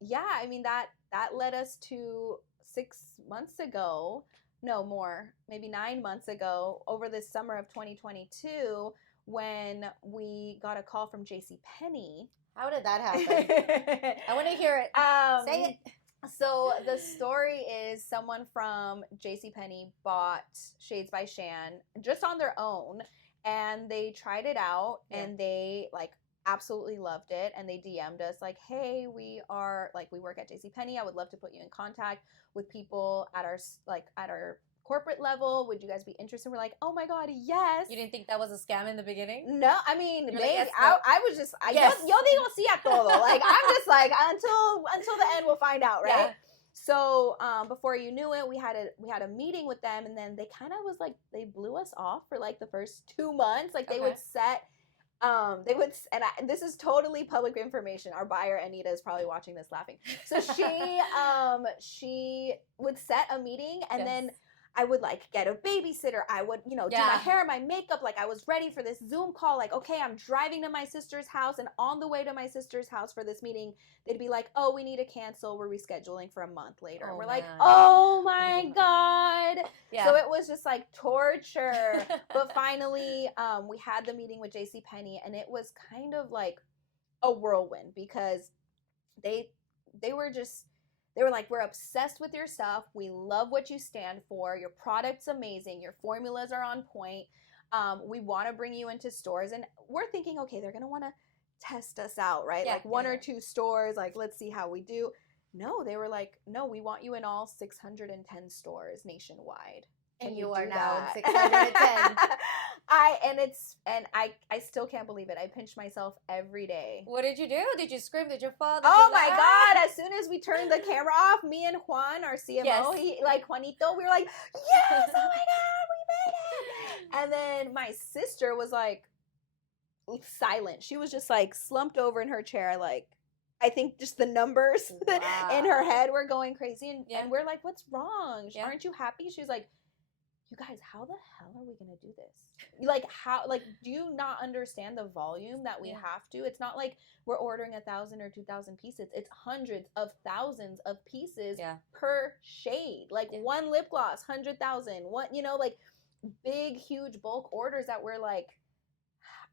yeah, I mean that led us to 6 months ago, no more, maybe 9 months ago, over this summer of 2022, when we got a call from JCPenney. How did that happen? I want to hear it. Say it. So the story is someone from JCPenney bought Shades by Shan just on their own, and they tried it out, and they like absolutely loved it, and they DM'd us like, hey, we work at JCPenney. I would love to put you in contact with people at our corporate level. Would you guys be interested? We're like, oh my god, yes. You didn't think that was a scam in the beginning? No, I mean, maybe. Yes, I was just, yes. Yo digo sí a todo. Like, I'm just like, until the end, we'll find out, right? Yeah. So before you knew it, we had a meeting with them, and then they kind of was like, they blew us off for like the first 2 months. Like they would set, this is totally public information. Our buyer Anita is probably watching this laughing. So she would set a meeting, and then I would like get a babysitter. I would, do my hair, my makeup. Like I was ready for this Zoom call. Like, okay, I'm driving to my sister's house, and on the way to my sister's house for this meeting, they'd be like, oh, we need to cancel. We're rescheduling for a month later. And we're like, oh my God. Yeah. So it was just like torture. But finally, we had the meeting with JCPenney, and it was kind of like a whirlwind, because they were like, we're obsessed with your stuff. We love what you stand for. Your product's amazing. Your formulas are on point. We want to bring you into stores. And we're thinking, okay, they're going to want to test us out, right? Like one or two stores, like, let's see how we do. No, they were like, no, we want you in all 610 stores nationwide. And you are now in 610. I still can't believe it. I pinch myself every day. What did you do? Did you scream? Did you fall? Oh my God. As soon as we turned the camera off, me and Juan, our CMO, Juanito, we were like, yes, oh my God, we made it. And then my sister was like silent. She was just like slumped over in her chair, like, I think just the numbers in her head were going crazy. And we're like, what's wrong? Aren't you happy? She was like, you guys, how the hell are we going to do this? Like, do you not understand the volume that we have to? It's not like we're ordering 1,000 or 2,000 pieces. It's hundreds of thousands of pieces per shade. Like one lip gloss, 100,000. What, like big, huge bulk orders that we're like,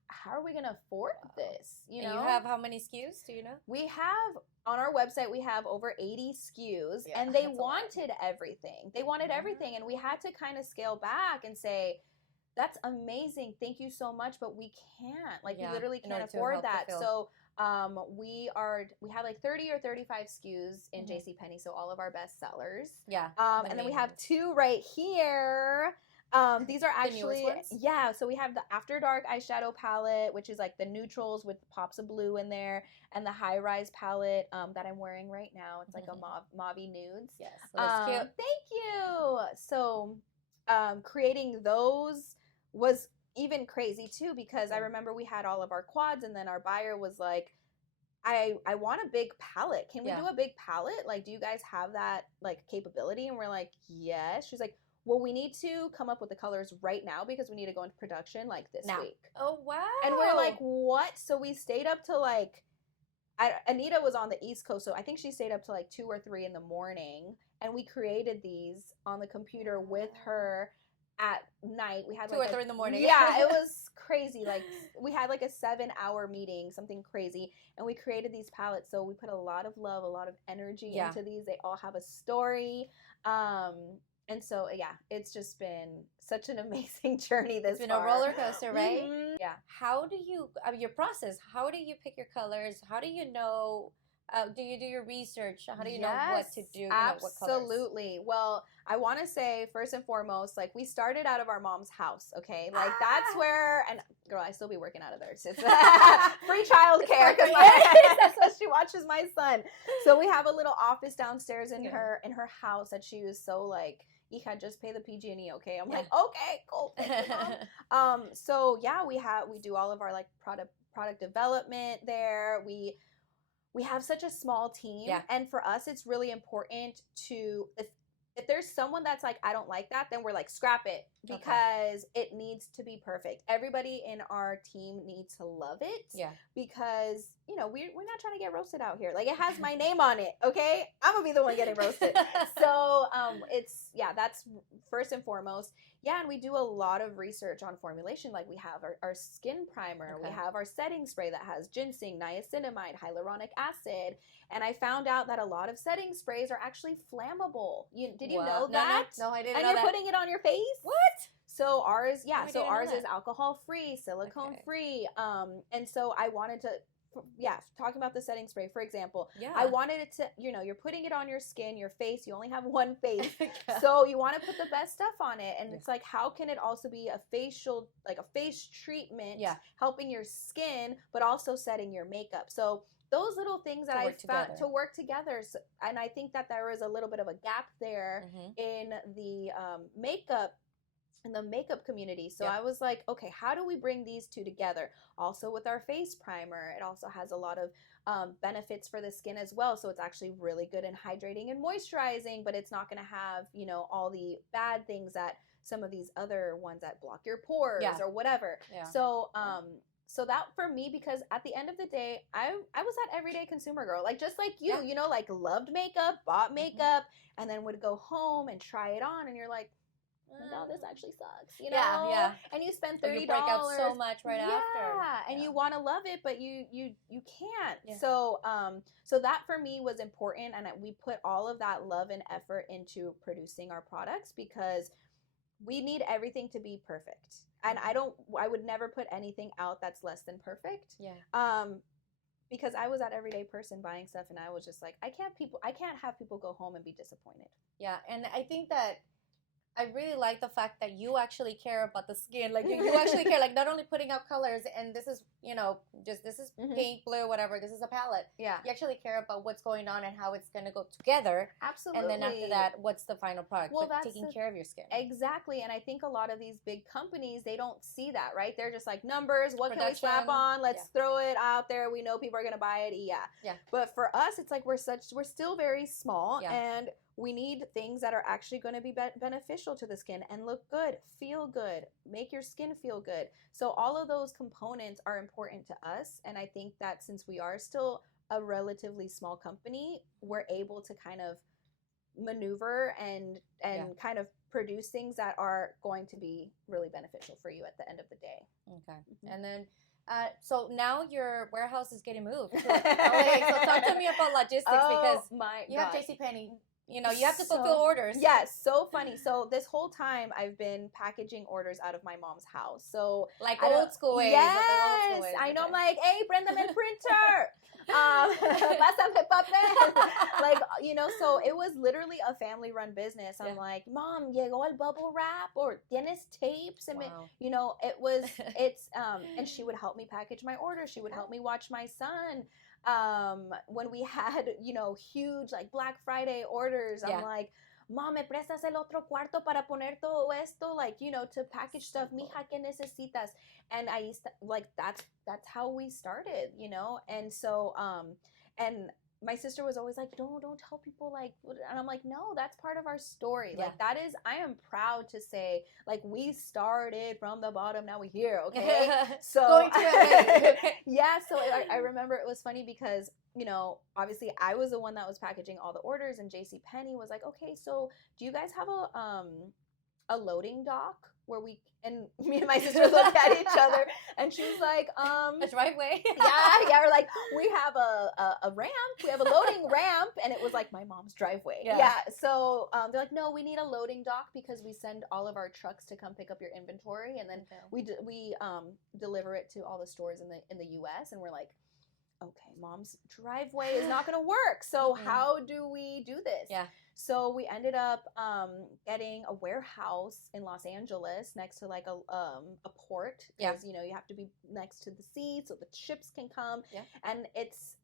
how are we going to afford this? And you have how many SKUs? Do you know? We have, on our website, we have over 80 SKUs, and they wanted everything. They wanted everything, and we had to kind of scale back and say, that's amazing. Thank you so much, but we can't. Like, we literally can't afford that. So we have like 30 or 35 SKUs in JCPenney, so all of our best sellers. Yeah. And then we have 2 right here. These are actually, so we have the After Dark eyeshadow palette, which is like the neutrals with pops of blue in there, and the High Rise palette that I'm wearing right now. It's like a mauvey nudes. Yes, that's cute. Thank you. So creating those was even crazy too, because I remember we had all of our quads, and then our buyer was like, I want a big palette. Can we do a big palette? Like, do you guys have that like capability? And we're like, yes. She's like, well, we need to come up with the colors right now, because we need to go into production like this week. Oh, wow. And we're like, what? So we stayed up to like, Anita was on the East Coast, so I think she stayed up to like 2 or 3 in the morning, and we created these on the computer with her at night. We had 2 or 3 in the morning. Yeah, it was crazy. Like, we had like a 7-hour meeting, something crazy, and we created these palettes. So we put a lot of love, a lot of energy into these. They all have a story. And so, it's just been such an amazing journey this far. It's been a roller coaster, right? Mm-hmm. Yeah. How do you, your process, how do you pick your colors? How do you know, do you do your research? How do you know what to do? What colors? Absolutely. Well, I want to say, first and foremost, like, we started out of our mom's house, okay? Like, that's where, and girl, I still be working out of there. It's free childcare, because that's how she watches my son. So we have a little office downstairs in her house that she was so like, hija, just pay the PG&E, okay? I'm like, okay, cool. Thank you, Mom. So we do all of our like product development there. We have such a small team, and for us, it's really important to, if there's someone that's like, I don't like that, then we're like, scrap it, because it needs to be perfect. Everybody in our team needs to love it. Yeah. Because, you know, we're not trying to get roasted out here. Like, it has my name on it, okay? I'm gonna be the one getting roasted. So it's, yeah, that's first and foremost. Yeah, and we do a lot of research on formulation. Like, we have our skin primer, we have our setting spray that has ginseng, niacinamide, hyaluronic acid, and I found out that a lot of setting sprays are actually flammable. Did you know that? No, I didn't know that. And you're putting it on your face? What? So ours, so ours is alcohol-free, silicone-free, and so I wanted to, talking about the setting spray, for example, I wanted it to, you're putting it on your skin, your face, you only have one face, so you want to put the best stuff on it, and it's like, how can it also be a facial, like a face treatment, helping your skin, but also setting your makeup, so those little things that I found to work together. So, and I think that there was a little bit of a gap there in the makeup community. So I was like, okay, how do we bring these two together? Also with our face primer, it also has a lot of benefits for the skin as well. So it's actually really good in hydrating and moisturizing, but it's not going to have, all the bad things that some of these other ones that block your pores or whatever. So, so that for me, because at the end of the day, I was that everyday consumer girl, like just like you, like loved makeup, bought makeup, and then would go home and try it on, and you're like, no, this actually sucks, and you spend $30. You break out so much after. And you want to love it, but you can't. So so that for me was important, and we put all of that love and effort into producing our products, because we need everything to be perfect. And I would never put anything out that's less than perfect. Because I was that everyday person buying stuff, and I was just like, I can't have people go home and be disappointed. Yeah, and I think that I really like the fact that you actually care about the skin. Like, you actually care, like, not only putting out colors, and this is, this is pink, blue, whatever, this is a palette. Yeah. You actually care about what's going on and how it's going to go together. Absolutely. And then after that, what's the final product? Well, that's taking care of your skin. Exactly. And I think a lot of these big companies, they don't see that, right? They're just like, numbers, what can we slap on? Let's throw it out there. We know people are going to buy it. Yeah. But for us, it's like we're still very small, and we need things that are actually going to be beneficial to the skin and look good, feel good, make your skin feel good. So all of those components are important to us. And I think that since we are still a relatively small company, we're able to kind of maneuver and kind of produce things that are going to be really beneficial for you at the end of the day. Okay. And then so now your warehouse is getting moved to LA. So talk to me about logistics, because you have JCPenney. You have to fulfill orders. Yes, so funny. So this whole time I've been packaging orders out of my mom's house. So like old school ways. Yes, I know. I'm like, hey, prendame el printer. Pásame papel. Like, so it was literally a family-run business. I'm like, Mom, llegó el bubble wrap, or tienes tapes, and and she would help me package my order. She would help me watch my son. When we had, huge like Black Friday orders, I'm like, Mom, me prestas el otro cuarto para poner todo esto, like, to package stuff. Mija, ¿qué necesitas? And I used to, like, that's how we started, and so, and my sister was always like, don't tell people, like, and I'm like, no, that's part of our story. Like, that is, I am proud to say, like, we started from the bottom, now we're here, okay? So, going to LA. So I remember it was funny because, obviously I was the one that was packaging all the orders, and JCPenney was like, okay, so do you guys have a loading dock where and me and my sister looked at each other, and she was like, a driveway. We're like, we have a ramp, we have a loading ramp, and it was like my mom's driveway. So they're like, no, we need a loading dock because we send all of our trucks to come pick up your inventory, and then we deliver it to all the stores in the US, and we're like, okay, Mom's driveway is not going to work. So how do we do this? So we ended up getting a warehouse in Los Angeles next to like a port, because you have to be next to the sea so the ships can come. And it's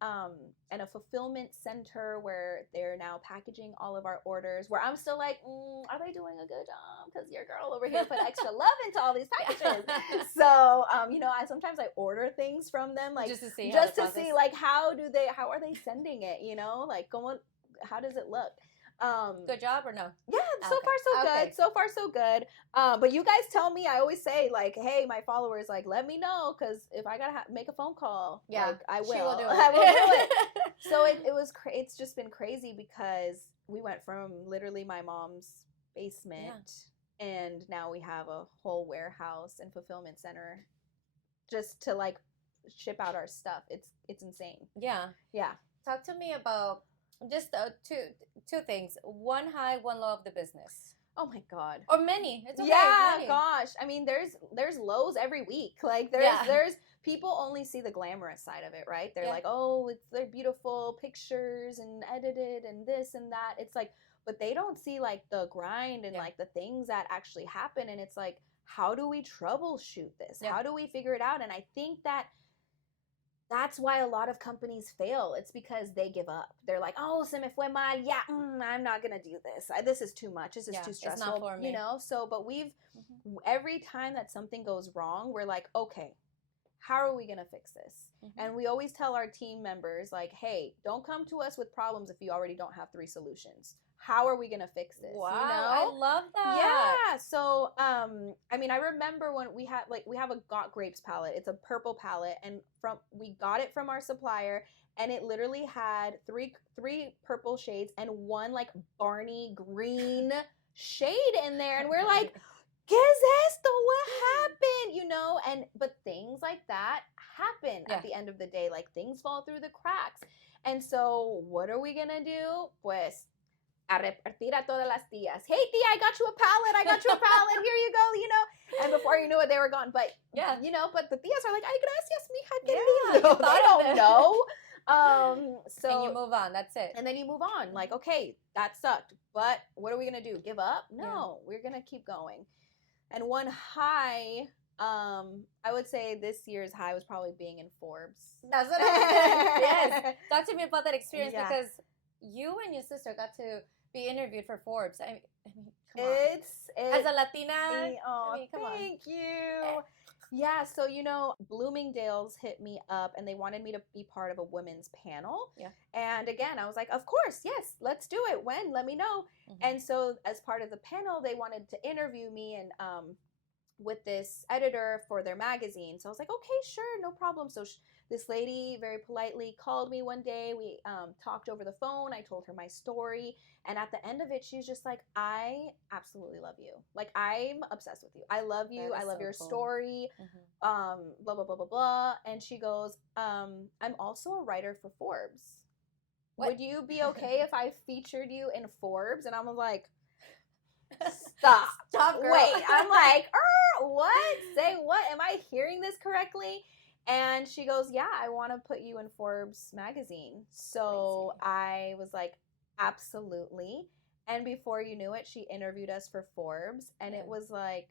and a fulfillment center where they're now packaging all of our orders, where I'm still like, are they doing a good job? Because your girl over here put extra love into all these packages. So I sometimes order things from them, like just to see like how are they sending it, like how does it look? Good job or no? Yeah, so far so good. So far so good. But you guys tell me. I always say like, hey, my followers, like, let me know because if I gotta make a phone call, like, I will. She will do it. I will do it. So it's just been crazy because we went from literally my mom's basement, and now we have a whole warehouse and fulfillment center just to like ship out our stuff. It's insane. Yeah. Talk to me about just two things. One high, one low of the business. Oh my God. Or many. It's okay. Yeah, many. Gosh. I mean, there's lows every week. Like there's people only see the glamorous side of it, right? They're like, oh, they're beautiful pictures and edited and this and that. It's like, but they don't see like the grind and like the things that actually happen. And it's like, how do we troubleshoot this? How do we figure it out? And I think that's why a lot of companies fail. It's because they give up. They're like, oh, se me fue mal. Yeah, I'm not going to do this. This is too much. This is too stressful. It's not for me. You know? So, but every time that something goes wrong, we're like, okay, how are we going to fix this? And we always tell our team members, like, hey, don't come to us with problems if you already don't have 3 solutions. How are we going to fix this? Wow, you know? I love that. Yeah. So, I mean, I remember when we have a Got Grapes palette. It's a purple palette, and we got it from our supplier, and it literally had three purple shades and 1 like Barney green shade in there, and we're like, ¿qué es esto? What happened? You know, but things like that happen at the end of the day. Like things fall through the cracks. And so what are we gonna do? Pues a repartir a todas las tías. Hey tia, I got you a palette. Here you go, you know. And before you knew it, they were gone. But you know, but the tías are like, ay, gracias, mija, qué lindo. They don't know. So and you move on. That's it. And then you move on. Like, okay, that sucked. But what are we gonna do? Give up? No, we're gonna keep going. And one high, I would say this year's high was probably being in Forbes. That's what I said. Yes. Talk to me about that experience because you and your sister got to be interviewed for Forbes. I mean come on. As a Latina. Thank you. Yeah, so, you know, Bloomingdale's hit me up and they wanted me to be part of a women's panel. Yeah. And again, I was like, of course, yes, let's do it. When? Let me know. And so as part of the panel, they wanted to interview me and with this editor for their magazine. So I was like, okay, sure, no problem. So this lady very politely called me one day. We talked over the phone. I told her my story. And at the end of it, she's just like, I absolutely love you. Like, I'm obsessed with you. I love you. I love your story. Blah, blah, blah, blah, blah. And she goes, I'm also a writer for Forbes. What? Would you be okay if I featured you in Forbes? And I was like, Stop, girl. Wait. I'm like, what? Say what? Am I hearing this correctly? And she goes, yeah, I want to put you in Forbes Magazine. So I was like, absolutely. And before you knew it, she interviewed us for Forbes. And it was like,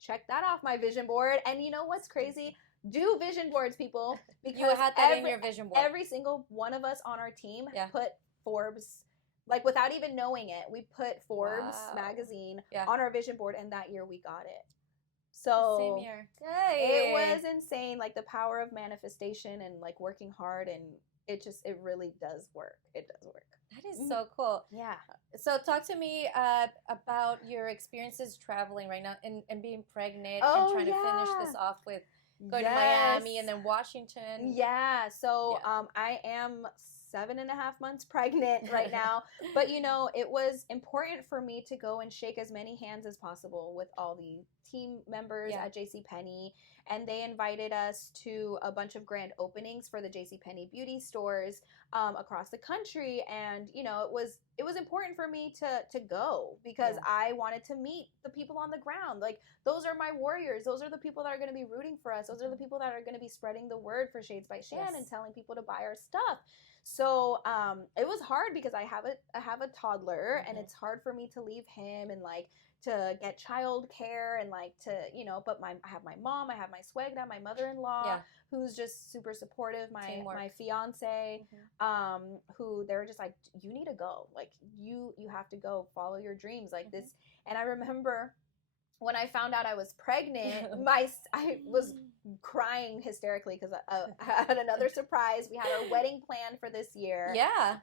check that off my vision board. And you know what's crazy? Do vision boards, people. Because you had that in your vision board. Every single one of us on our team put Forbes, like without even knowing it, we put Forbes Magazine on our vision board. And that year we got it. So same year. It was insane, like the power of manifestation and like working hard, and it really does work. It does work. That is so cool. Yeah. So talk to me about your experiences traveling right now and being pregnant and trying to finish this off with going to Miami and then Washington. Yeah. So I am 7.5 months pregnant right now. But, you know, it was important for me to go and shake as many hands as possible with all the team members at JCPenney. And they invited us to a bunch of grand openings for the JCPenney beauty stores across the country. And, you know, it was important for me to go because I wanted to meet the people on the ground. Like, those are my warriors. Those are the people that are going to be rooting for us. Those are the people that are going to be spreading the word for Shades by Shan and telling people to buy our stuff. So it was hard because I have a toddler and it's hard for me to leave him and like to get childcare and like to, you know, but I have my mom, I have my suegra, my mother-in-law who's just super supportive, my fiance, who they were just like, you need to go. Like you have to go follow your dreams like this. And I remember when I found out I was pregnant, I was crying hysterically because I had another surprise. We had our wedding planned for this year. Yeah.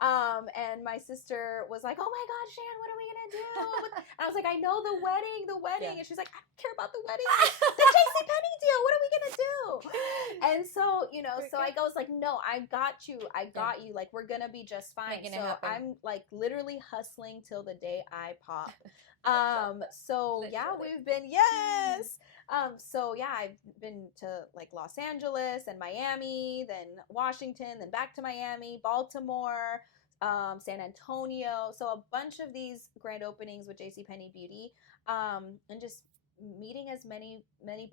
And my sister was like, "Oh my God, Shan, what are we gonna do?" And I was like, "I know the wedding." Yeah. And she's like, "I don't care about the wedding. The JCPenney deal. What are we gonna do?" And so, so I was like, "No, I got you. I got you. Like, we're gonna be just fine." Making it so happen. I'm like literally hustling till the day I pop. So yeah, we've been so yeah, I've been to like Los Angeles and Miami, then Washington, then back to Miami, Baltimore, San Antonio. So a bunch of these grand openings with JCPenney Beauty, and just meeting as many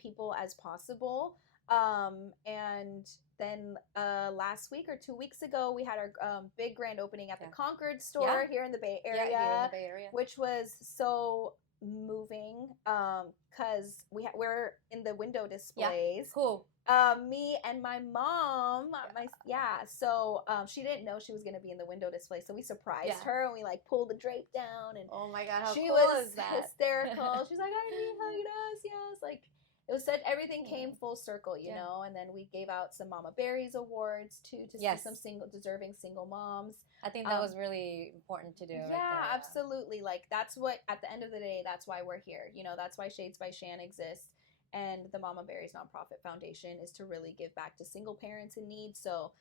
people as possible. And then last week or 2 weeks ago, we had our big grand opening at the Concord store here in the Bay Area, here in the Bay Area, which was so moving because we're in the window displays. Cool. Me and my mom, so she didn't know she was going to be in the window display, so we surprised her and we like pulled the drape down, and oh my God, how she cool was is that? hysterical. She's like, "I hugged us." Yes, like it was said, everything came full circle, you know. And then we gave out some Mama Berries awards too to see some deserving single moms. I think that was really important to do. Yeah, absolutely. Like that's what, at the end of the day, that's why we're here. That's why Shades by Shan exists. And the Mama Berries Nonprofit Foundation is to really give back to single parents in need. So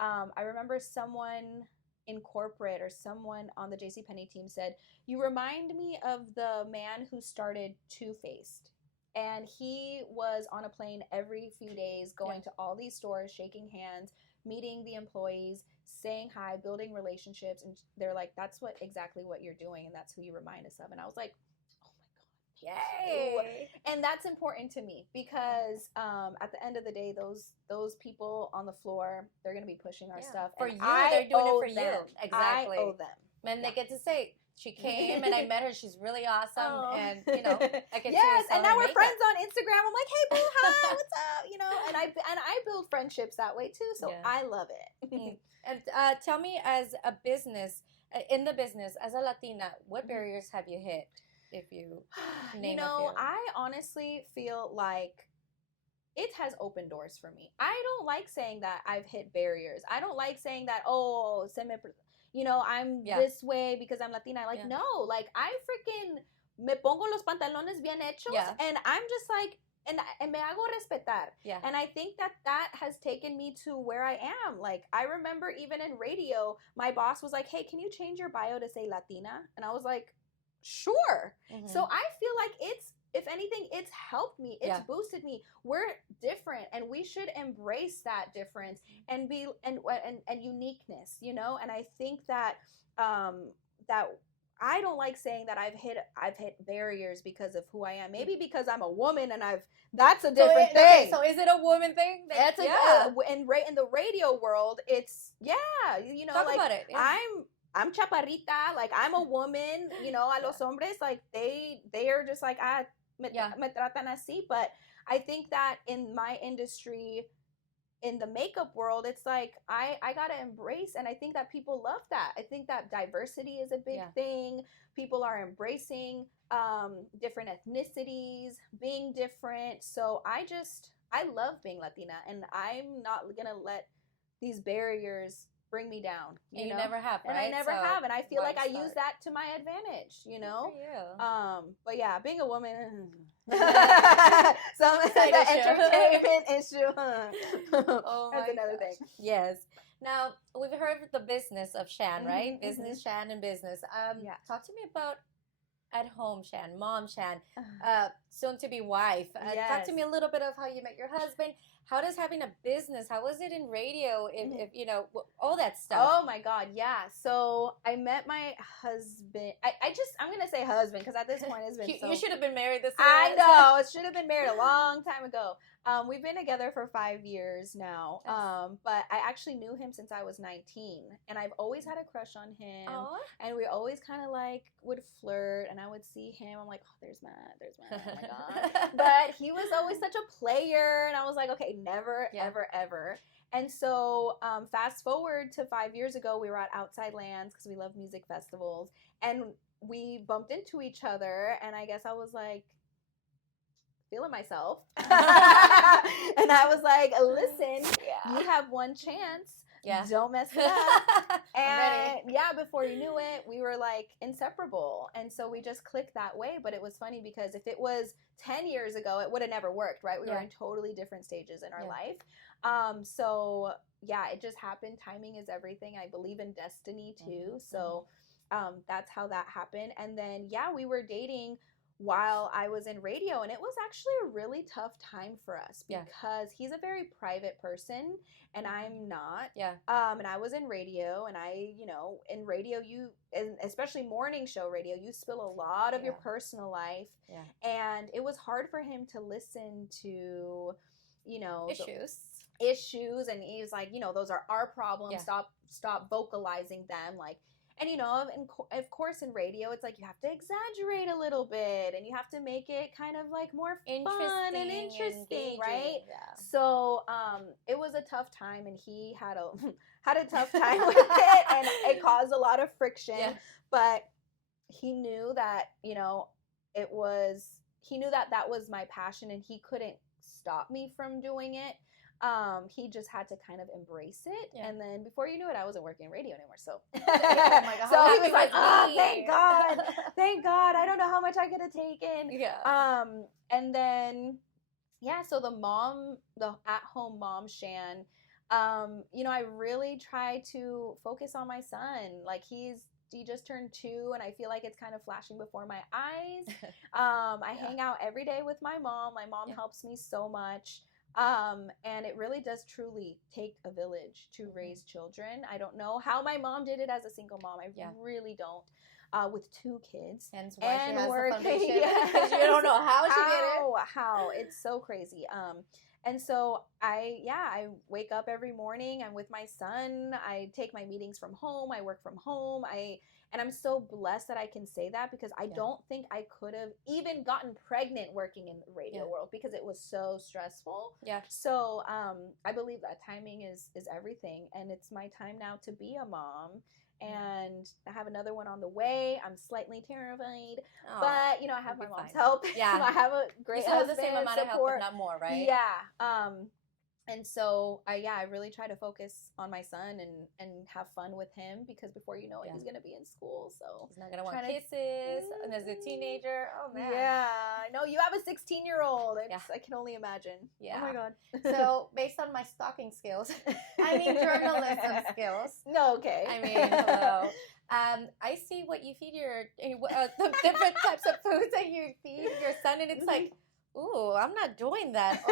I remember someone in corporate or someone on the JCPenney team said, "You remind me of the man who started Too Faced." And he was on a plane every few days, going to all these stores, shaking hands, meeting the employees, saying hi, building relationships. And they're like, "That's exactly what you're doing. And that's who you remind us of." And I was like, yay. And that's important to me because at the end of the day, those people on the floor, they're going to be pushing our stuff. For and you, they're doing it for them. you. Exactly. I owe them. And they get to say, "She came and I met her. She's really awesome." And, I can and now we're friends on Instagram. I'm like, "Hey, boo, hi, what's up?" And I build friendships that way too. So I love it. And tell me, as a business, in the business, as a Latina, what barriers have you hit? If you name a few. I honestly feel like it has opened doors for me. I don't like saying that I've hit barriers. I don't like saying that, I'm this way because I'm Latina. Like, no, like I freaking me pongo los pantalones bien hechos, and I'm just like, and me hago respetar. Yeah. And I think that has taken me to where I am. Like, I remember even in radio, my boss was like, "Hey, can you change your bio to say Latina?" And I was like, "Sure." So I feel like if anything, it's helped me. It's boosted me. We're different, and we should embrace that difference and be and uniqueness, And I think that that I don't like saying that I've hit barriers because of who I am. Maybe because I'm a woman, and that's a different thing. Okay, so is it a woman thing? That's in the radio world. It's Talk like about it. Yeah. I'm chaparrita, like I'm a woman, a los hombres, like they are just like, me tratan así. But I think that in my industry, in the makeup world, it's like, I gotta embrace, and I think that people love that. I think that diversity is a big thing. People are embracing different ethnicities, being different. So I love being Latina, and I'm not gonna let these barriers bring me down. You never have, right? And I never have, and I feel like I use that to my advantage. Good for you. But yeah, being a woman, so the entertainment issue. That's another thing. Yes. Now we've heard of the business of Shan, right? Business Shan and business. Talk to me about at home Shan, mom Shan, soon to be wife. Talk to me a little bit of how you met your husband. How does having a business, how was it in radio, if all that stuff? Oh my God, yeah. So I met my husband. I'm going to say husband because at this point it's been You should have been married this year. I know. It should have been married a long time ago. We've been together for 5 years now. But I actually knew him since I was 19. And I've always had a crush on him. Aww. And we always kind of like would flirt. And I would see him. I'm like, "Oh, there's Matt. Oh my God." But he was always such a player. And I was like, okay, never, ever, ever. And so fast forward to 5 years ago, we were at Outside Lands because we love music festivals. And we bumped into each other. And I guess I was like, feeling myself. And I was like, listen, you have one chance. Yeah. Don't mess it up. And yeah, before you knew it, we were like inseparable. And so we just clicked that way. But it was funny because if it was 10 years ago, it would have never worked, right? We were in totally different stages in our life. So yeah, it just happened. Timing is everything. I believe in destiny too. So that's how that happened. And then, yeah, we were dating while I was in radio, and it was actually a really tough time for us because he's a very private person and I'm not. Yeah. And I was in radio, and in radio, and especially morning show radio, you spill a lot of your personal life. Yeah. And it was hard for him to listen to, issues. And he's like, those are our problems. Yeah. Stop vocalizing them. Like, and, of course, in radio, it's like you have to exaggerate a little bit and you have to make it kind of like more fun and interesting, right? Yeah. So it was a tough time, and he had a tough time with it, and it caused a lot of friction. Yeah. But he knew that, he knew that that was my passion, and he couldn't stop me from doing it. He just had to kind of embrace it. Yeah. And then before you knew it, I wasn't working in radio anymore. So, oh my God. So he was like, thank God. Thank God. I don't know how much I could have taken. Yeah. And then, so the at-home mom, Shan, I really try to focus on my son. Like he just turned 2, and I feel like it's kind of flashing before my eyes. I hang out every day with my mom. My mom helps me so much. And it really does truly take a village to raise children. I don't know how my mom did it as a single mom. I really don't. With 2 kids. Hence why she has the foundation. Because you don't know how she did it. How? It's so crazy. And so I wake up every morning. I'm with my son. I take my meetings from home. I work from home. And I'm so blessed that I can say that, because I don't think I could have even gotten pregnant working in the radio world, because it was so stressful. Yeah. So I believe that timing is everything. And it's my time now to be a mom. And I have another one on the way. I'm slightly terrified, but I have my mom's help. Yeah, I have a great husband. You still have the same amount of help, if not more, right? Yeah. And so I really try to focus on my son and have fun with him, because before you know it, he's gonna be in school. So he's not gonna want kisses, and as a teenager, oh man. Yeah, no, you have a 16-year-old. I can only imagine. Yeah. Oh my God. So based on my stalking skills, I mean journalism skills. No, okay. I mean, hello. I see what you feed the different types of foods that you feed your son, and it's like, ooh, I'm not doing that.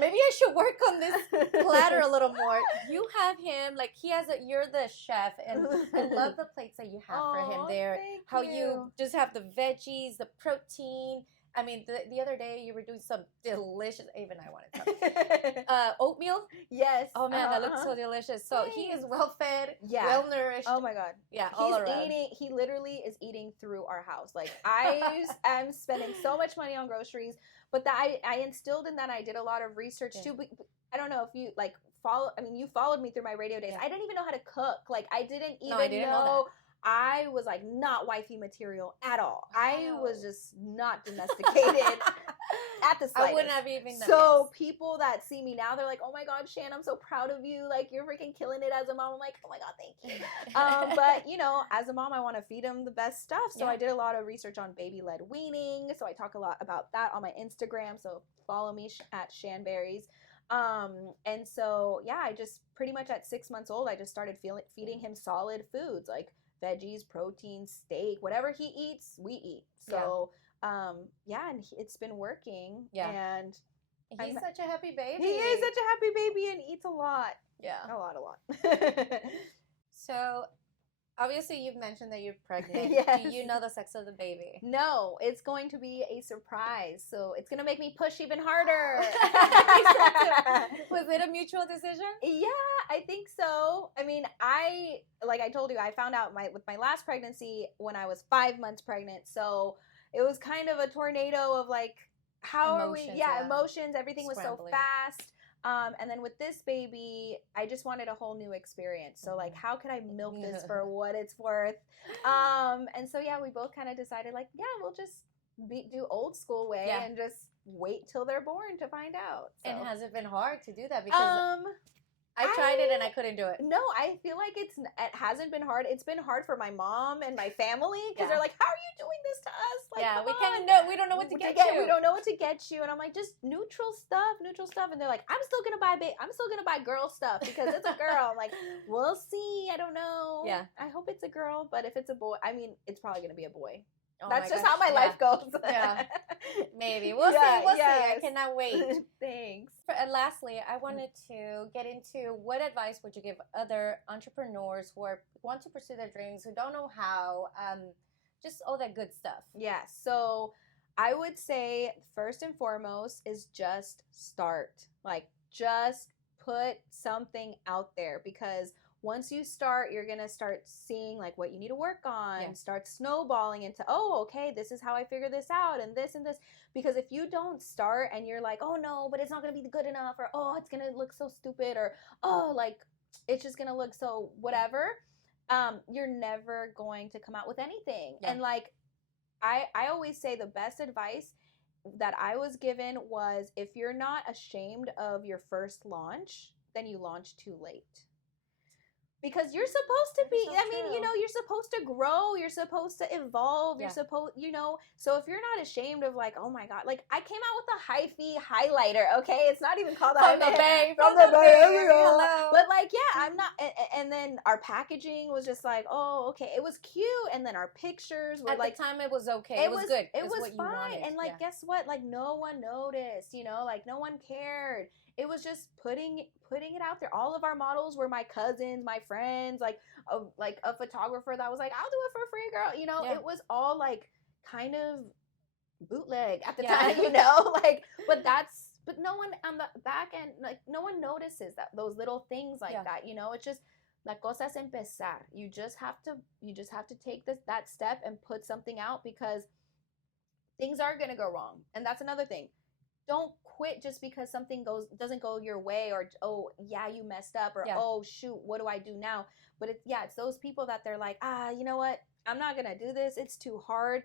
Maybe I should work on this platter a little more. You have him, like you're the chef, and I love the plates that you have for him there. How you just have the veggies, the protein. I mean, the other day you were doing some delicious, even I wanted some. Oatmeal? Yes. Oh man, that looks so delicious. So he is well fed, well nourished. Oh my God. Yeah, all around. He literally is eating through our house. Like I'm spending so much money on groceries, but that I instilled in that. I did a lot of research too. But I don't know if you you followed me through my radio days. I didn't even know how to cook. Like I didn't even know. I was like not wifey material at all. I was just not domesticated at the slightest. I wouldn't have even known. So people that see me now, they're like, "Oh my God, Shan, I'm so proud of you. Like you're freaking killing it as a mom." I'm like, "Oh my God, thank you." But as a mom, I want to feed them the best stuff. So I did a lot of research on baby-led weaning. So I talk a lot about that on my Instagram. So follow me at Shan Berries. And so I just pretty much at 6 months old, I just started feeding him solid foods like veggies, protein, steak, whatever he eats, we eat. So, and it's been working. Yeah. And he's such a happy baby. He is such a happy baby and eats a lot. Yeah. A lot. So, obviously you've mentioned that you're pregnant. Yes. Do you know the sex of the baby? No, it's going to be a surprise. So it's going to make me push even harder. Was it a mutual decision? Yeah, I think so. I mean, like I told you, I found out with my last pregnancy when I was 5 months pregnant. So it was kind of a tornado of like, emotions. Everything was so fast. And then with this baby, I just wanted a whole new experience. So like, how could I milk this for what it's worth? And so we both kind of decided like, we'll do old school way and just wait till they're born to find out. So. And has it been hard to do that? Because I tried it and I couldn't do it. No, I feel like it hasn't been hard. It's been hard for my mom and my family because they're like, "How are you doing this to us?" Like, we don't know what to get you. We don't know what to get you, and I'm like, just neutral stuff, and they're like, I'm still gonna buy girl stuff because it's a girl. I'm like, we'll see. I don't know. Yeah, I hope it's a girl, but if it's a boy, I mean, it's probably gonna be a boy. Oh That's just how my life goes. Yeah, maybe we'll see. We'll see. I cannot wait. Thanks. And lastly, I wanted to get into what advice would you give other entrepreneurs who want to pursue their dreams, who don't know how, just all that good stuff. Yeah. So I would say first and foremost is just start. Like, just put something out there, because once you start, you're going to start seeing like what you need to work on, start snowballing into, oh, okay, this is how I figure this out and this. Because if you don't start and you're like, oh no, but it's not going to be good enough, or, oh, it's going to look so stupid, or, oh, like it's just going to look so whatever, you're never going to come out with anything. And like, I always say the best advice that I was given was, if you're not ashamed of your first launch, then you launch too late. Because you're supposed to be, you're supposed to grow, you're supposed to evolve, you're supposed, so if you're not ashamed of like, oh my God, like I came out with a hyphy highlighter, okay? It's not even called from the bay, hello. But like, I'm not, and then our packaging was just like, oh, okay, it was cute, and then our pictures were at like. At the time it was okay, it was good. It was fine, and like, guess what? Like no one noticed, like no one cared. It was just putting it out there. All of our models were my cousins, my friends, like a photographer that was like, I'll do it for free, girl. It was all like kind of bootleg at the time, but no one on the back end, like no one notices that those little things like that, it's just la cosa es empezar. You just have to take that step and put something out, because things are going to go wrong. And that's another thing. Don't quit just because something doesn't go your way, or you messed up, or oh shoot, what do I do now? But it's those people that they're like, you know what, I'm not gonna do this, it's too hard.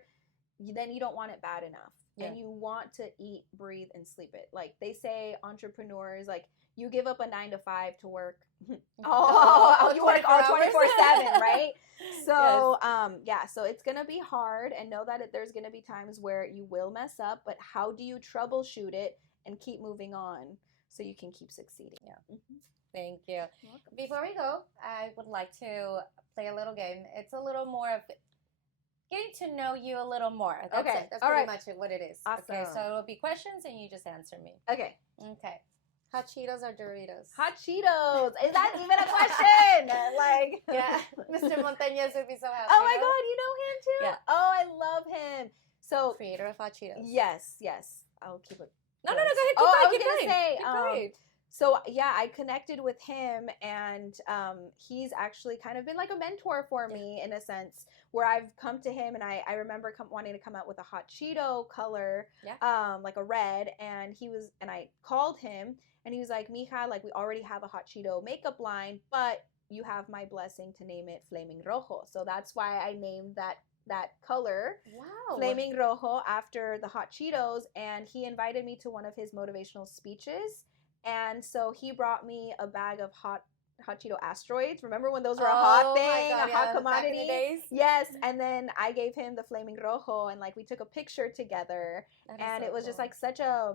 Then you don't want it bad enough, and you want to eat, breathe, and sleep it. Like they say, entrepreneurs, like, you give up a 9 to 5 to work. You work all 24/7, right? So, so it's going to be hard, and know that there's going to be times where you will mess up, but how do you troubleshoot it and keep moving on so you can keep succeeding? Thank you. Before we go, I would like to play a little game. It's a little more of getting to know you a little more. That's it. That's pretty much what it is. Awesome. Okay, so it'll be questions and you just answer me. Okay. Hot Cheetos or Doritos? Hot Cheetos. Is that even a question? Like, Mr. Montañez would be so happy. Oh my God, you know him too? Yeah. Oh, I love him. So, creator of Hot Cheetos. Yes. I'll keep it. No, go ahead. Keep going. So I connected with him, and he's actually kind of been like a mentor for me in a sense, where I've come to him, and I remember wanting to come out with a hot Cheeto color, like a red, and I called him, and he was like, Mija, like we already have a hot Cheeto makeup line, but you have my blessing to name it Flaming Rojo. So that's why I named that color, Flaming Rojo, after the hot Cheetos, and he invited me to one of his motivational speeches. And so he brought me a bag of hot Cheeto asteroids. Remember when those were a hot thing, a hot commodity? Back in the days? Yes. And then I gave him the Flaming Rojo, and like we took a picture together, and it was just like such a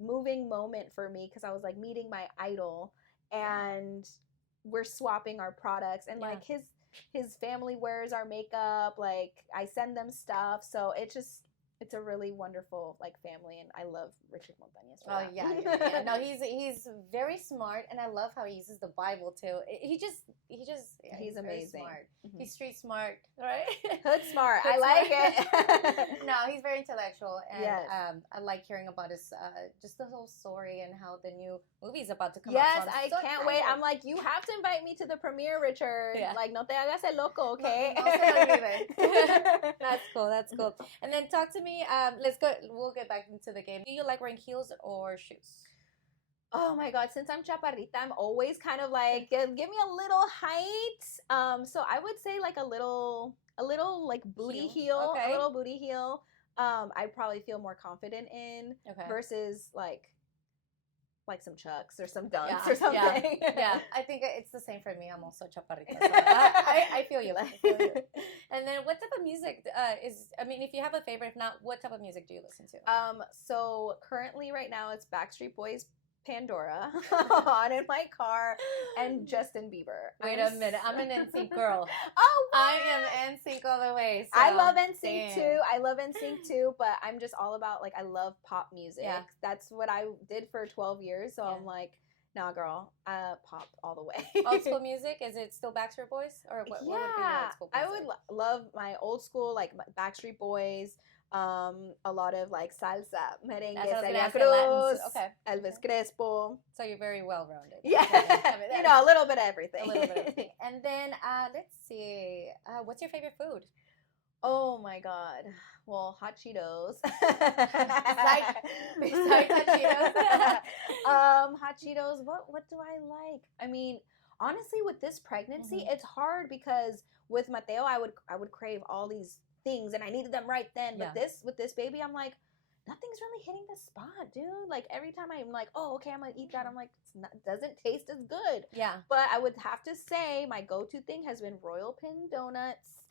moving moment for me, because I was like meeting my idol, and we're swapping our products, and like his family wears our makeup, like I send them stuff, so it's a really wonderful like family, and I love Richard Montañez. No, he's very smart, and I love how he uses the Bible too. He's amazing. Smart. He's street smart, right? Hood smart. I like it. No, he's very intellectual, and I like hearing about his just the whole story and how the new movie's about to come out. Yes, I can't wait. I'm like, you have to invite me to the premiere, Richard. Like, no te hagas el loco, okay? No se lo olvide. That's cool. And then talk to me. We'll get back into the game. Do you like wearing heels or shoes? Oh my God, since I'm chaparrita, I'm always kind of like, give me a little height. So I would say like a little like booty heel, a little booty heel. I probably feel more confident in versus like some Chucks or some Dunks or something. Yeah, I think it's the same for me. I'm also chaparrita. So I feel you. And then what type of music if you have a favorite, if not, what type of music do you listen to? So currently right now it's Backstreet Boys Pandora on in my car and Justin Bieber. Wait a minute, I'm an NSYNC girl. Oh, what? I am NSYNC all the way. So. I love NSYNC too. I love NSYNC too, but I'm just all about I love pop music. Yeah. That's what I did for 12 years. So I'm like, nah, girl, pop all the way. Old school music? Is it still Backstreet Boys or what would be your old school music? I would love my old school Backstreet Boys. A lot of salsa, merengue, Celia Cruz, Elvis Crespo. So you're very well rounded. Yeah, a little bit of everything. And then let's see, what's your favorite food? Oh my God. Well, hot Cheetos. Besides hot Cheetos. Hot Cheetos. What do I like? I mean, honestly, with this pregnancy, it's hard because with Mateo, I would crave all these things and I needed them right then. But with this baby, I'm like, nothing's really hitting the spot, dude. Every time I'm like, oh, okay, I'm gonna eat that. I'm like, doesn't taste as good. Yeah. But I would have to say my go-to thing has been Royal Pin donuts.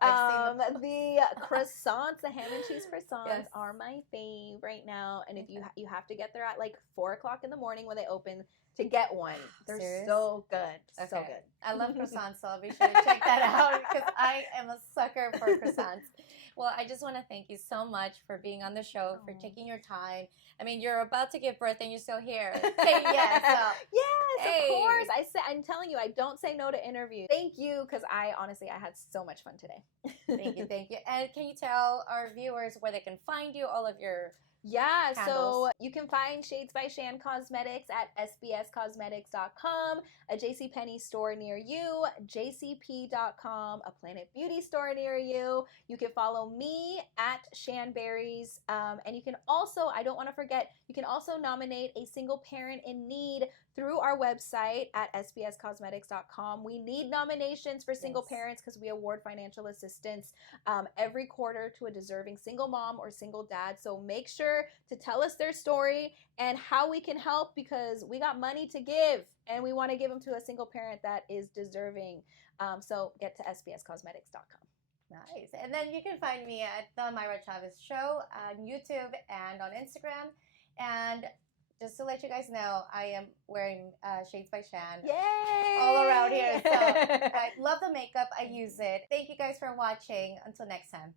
The croissants, the ham and cheese croissants are my fave right now. And if you have to get there at 4:00 in the morning when they open to get one. They're so good. Okay. So good. I love croissants, so I'll be sure to check that out because I am a sucker for croissants. Well, I just want to thank you so much for being on the show, for taking your time. I mean, you're about to give birth and you're still here. Say yes. Yes, of course. I'm telling you, I don't say no to interviews. Thank you, because I had so much fun today. Thank you. And can you tell our viewers where they can find you, all of your handles? So you can find Shades by Shan Cosmetics at sbscosmetics.com, a JCPenney store near you, jcp.com, a Planet Beauty store near you. You can follow me at Shan Berries, and you can also, I don't want to forget, you can also nominate a single parent in need through our website at sbscosmetics.com. We need nominations for single parents because we award financial assistance every quarter to a deserving single mom or single dad. So make sure to tell us their story and how we can help, because we got money to give and we want to give them to a single parent that is deserving. So get to sbscosmetics.com. Nice. And then you can find me at the Myra Chavez Show on YouTube and on Instagram. And just to let you guys know, I am wearing Shades by Shan. Yay! All around here. So I love the makeup. I use it. Thank you guys for watching. Until next time.